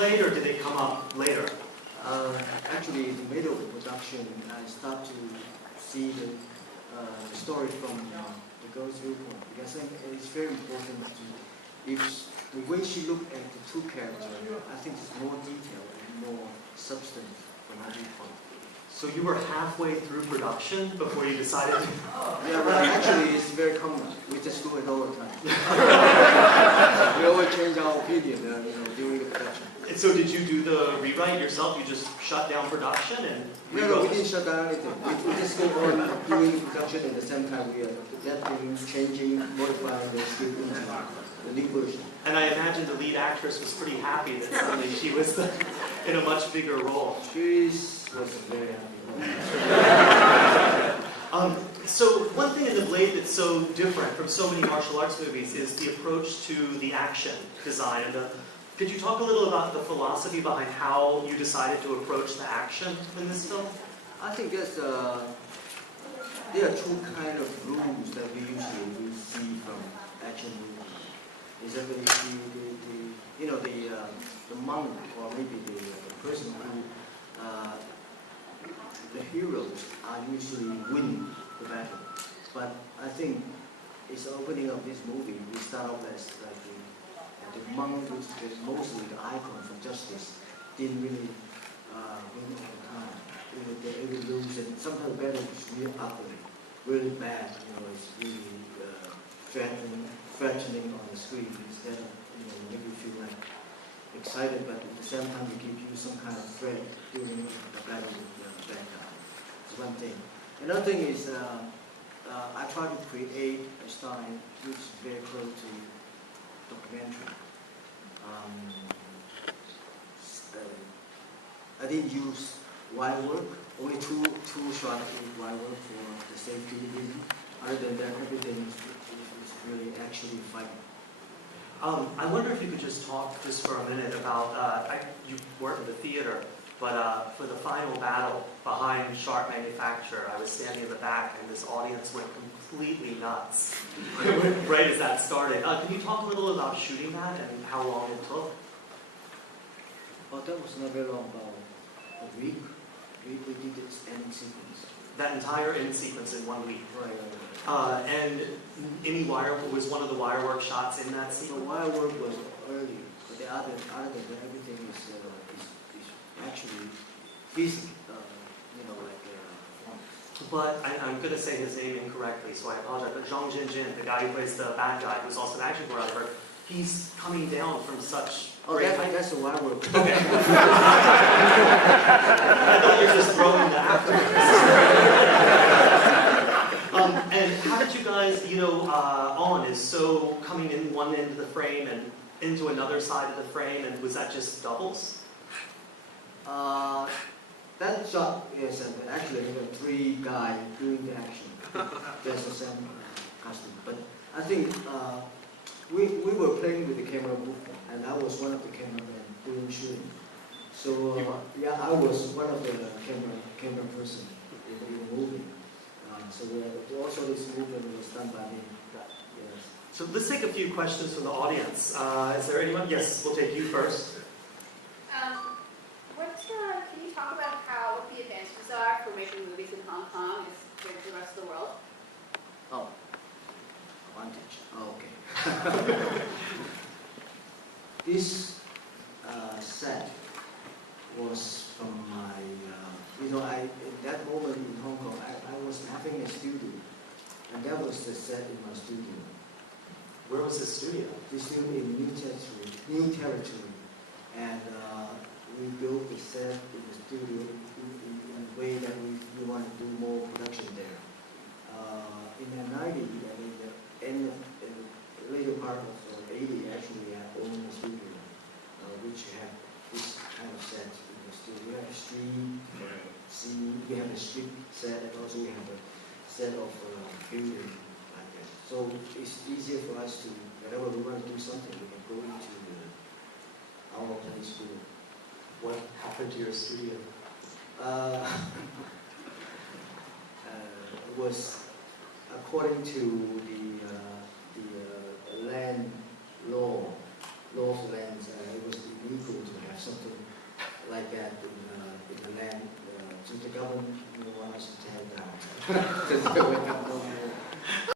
Blade, or did it come up later? Actually, in the middle of the production, I start to see the story from the girl's viewpoint. Because I think it's very important to, if the way she looked at the two characters, I think it's more detail and more substance from my viewpoint. So you were halfway through production before you decided to... Yeah, right. Actually, it's very common. We just do it all the time. We always change our opinion, during the production. And so did you do the rewrite yourself? You just shut down production and... No, we didn't shut down anything. We just go on doing production at the same time. We are adapting, changing, modifying the script into the new version. And I imagine the lead actress was pretty happy that suddenly she was in a much bigger role. She was very happy. So one thing in The Blade that's so different from so many martial arts movies is the approach to the action design. And could you talk a little about the philosophy behind how you decided to approach the action in this film? I think there's there are two kind of rules that we usually see from action movies. Is that the monk or maybe the person who the heroes are usually win the battle. But I think it's the opening of this movie. We start off as like the monk, which is mostly the icon for justice, didn't really win all the time. They would lose, and sometimes the battle is really ugly, really bad. It's really threatening on the screen instead of make you feel like excited, but at the same time it gives you some kind of threat during the battle with the bad guy. It's one thing. Another thing is I try to create a style which is very close to documentary. I didn't use wire work, only two shots with wire work for the safety reason. Other than that, everything is really actually fighting. I wonder if you could just talk just for a minute about, you work in the theater, but for the final battle behind Shark Manufacturer, I was standing in the back and this audience went completely nuts right as that started. Can you talk a little about shooting that and how long it took? Well, that was not very long, about a week. We did this end sequence. That entire end sequence in 1 week? Right. And was one of the wire work shots in that scene? The wire work was early, but the other than that, everything is actually physical, But I'm going to say his name incorrectly, so I apologize. But Zhang Jinjin, the guy who plays the bad guy, who's also an action choreographer, he's coming down from such great height. That's the wire work. Okay. I thought you were just throwing the actors. And how did you guys, On is so coming in one end of the frame and into another side of the frame, and was that just doubles? That shot is actually three guys doing the action. That's the same costume. But I think we were playing with the camera movement, and I was one of the cameramen doing shooting. So I was one of the camera person in the movie. So also this movement was done by me. Yes. So let's take a few questions from the audience. Is there anyone? Yes, we'll take you first. Can you talk about what the advantages are for making movies in Hong Kong as compared to the rest of the world? Oh, advantage. Okay. This set was from my, in that moment in Hong Kong, I was having a studio, and that was the set in my studio. Where was the studio? The studio in New Territory, and we built the set in the studio in a way that we want to do more production there. In the 90s, the later part of the 80s, actually, I owned a studio, which had this kind of set in the studio. We have a street scene, we have a street set, and also we have a set of building like that. So it's easier for us to, whenever we want to do something, we can go into our place to. What happened to your studio? It was according to the land law of lands. It was illegal to have something like that in the land. Since the government wants us to tear it down.